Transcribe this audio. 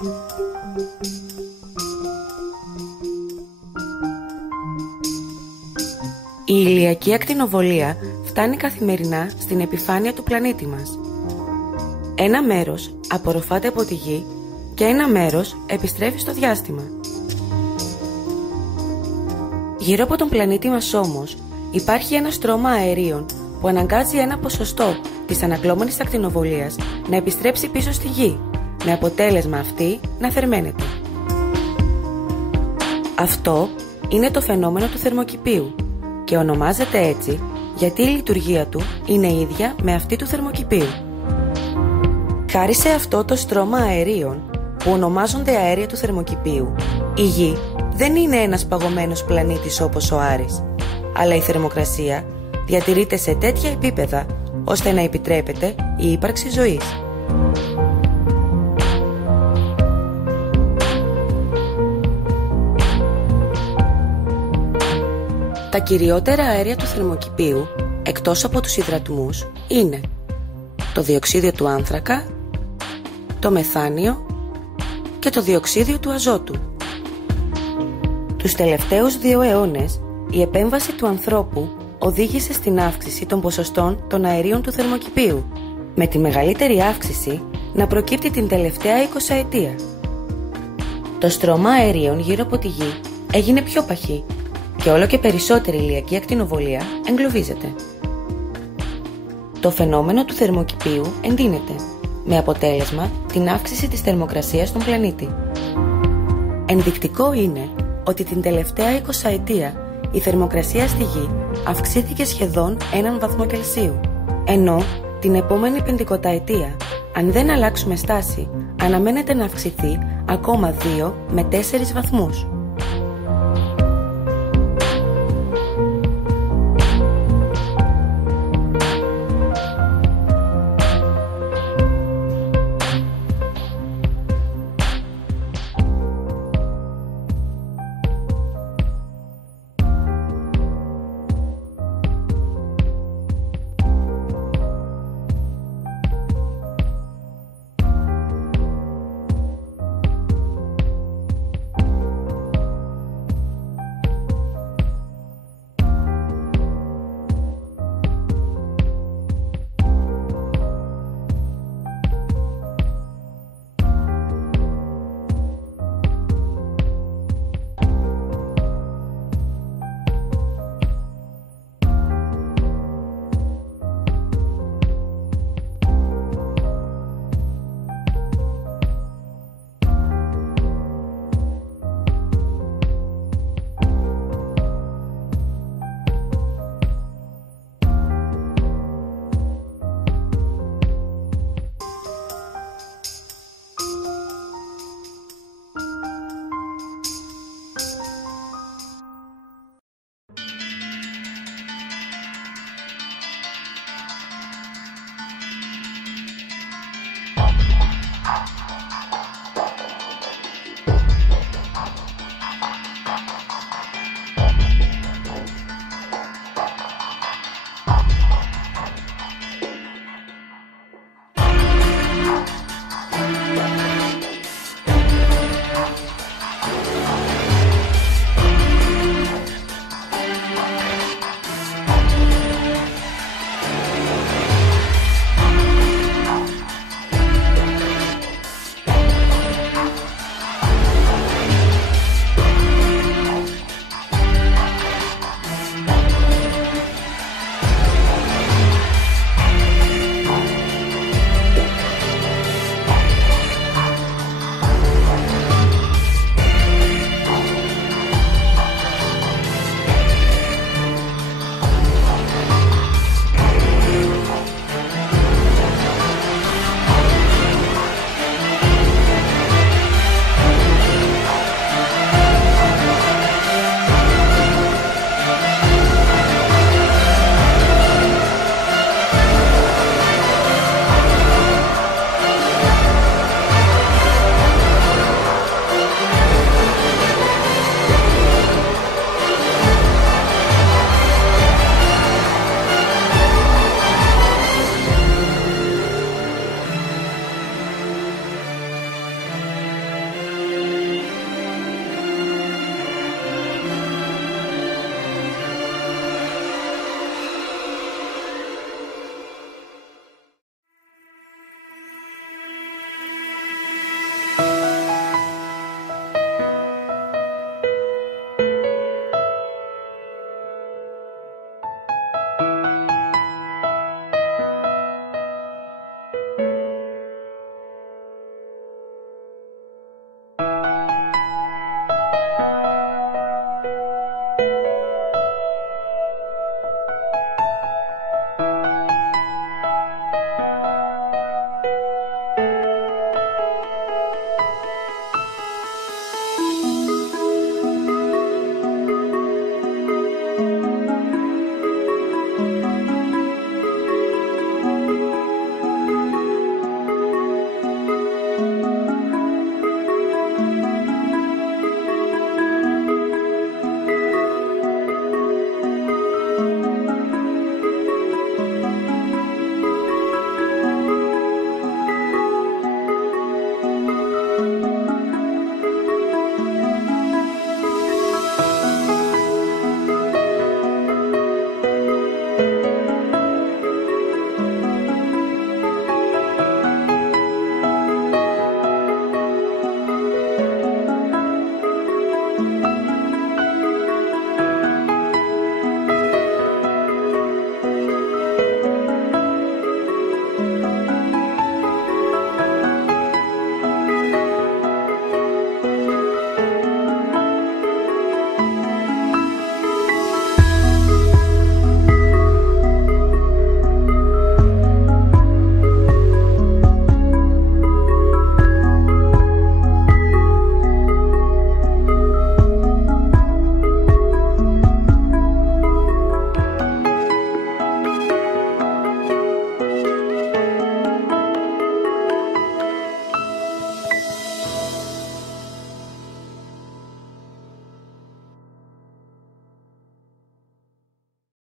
Η ηλιακή ακτινοβολία φτάνει καθημερινά στην επιφάνεια του πλανήτη μας. Ένα μέρος απορροφάται από τη Γη και ένα μέρος επιστρέφει στο διάστημα. Γύρω από τον πλανήτη μας όμως υπάρχει ένα στρώμα αερίων που αναγκάζει ένα ποσοστό της ανακλώμενης ακτινοβολίας να επιστρέψει πίσω στη Γη, με αποτέλεσμα αυτή να θερμαίνεται. Αυτό είναι το φαινόμενο του θερμοκηπίου και ονομάζεται έτσι γιατί η λειτουργία του είναι ίδια με αυτή του θερμοκηπίου. Χάρη σε αυτό το στρώμα αερίων που ονομάζονται αέρια του θερμοκηπίου, η Γη δεν είναι ένας παγωμένος πλανήτης όπως ο Άρης, αλλά η θερμοκρασία διατηρείται σε τέτοια επίπεδα ώστε να επιτρέπεται η ύπαρξη ζωής. Τα κυριότερα αέρια του θερμοκηπίου, εκτός από τους υδρατμούς, είναι το διοξείδιο του άνθρακα, το μεθάνιο και το διοξείδιο του αζότου. Τους τελευταίους 2 αιώνες, η επέμβαση του ανθρώπου οδήγησε στην αύξηση των ποσοστών των αερίων του θερμοκηπίου, με τη μεγαλύτερη αύξηση να προκύπτει την τελευταία 20 ετία. Το στρώμα αερίων γύρω από τη Γη έγινε πιο παχύ και όλο και περισσότερη ηλιακή ακτινοβολία εγκλωβίζεται. Το φαινόμενο του θερμοκηπίου εντείνεται, με αποτέλεσμα την αύξηση της θερμοκρασίας στον πλανήτη. Ενδεικτικό είναι ότι την τελευταία 20 ετία η θερμοκρασία στη Γη αυξήθηκε σχεδόν 1 βαθμό Κελσίου, ενώ την επόμενη 50 ετία, αν δεν αλλάξουμε στάση, αναμένεται να αυξηθεί ακόμα 2 με 4 βαθμούς.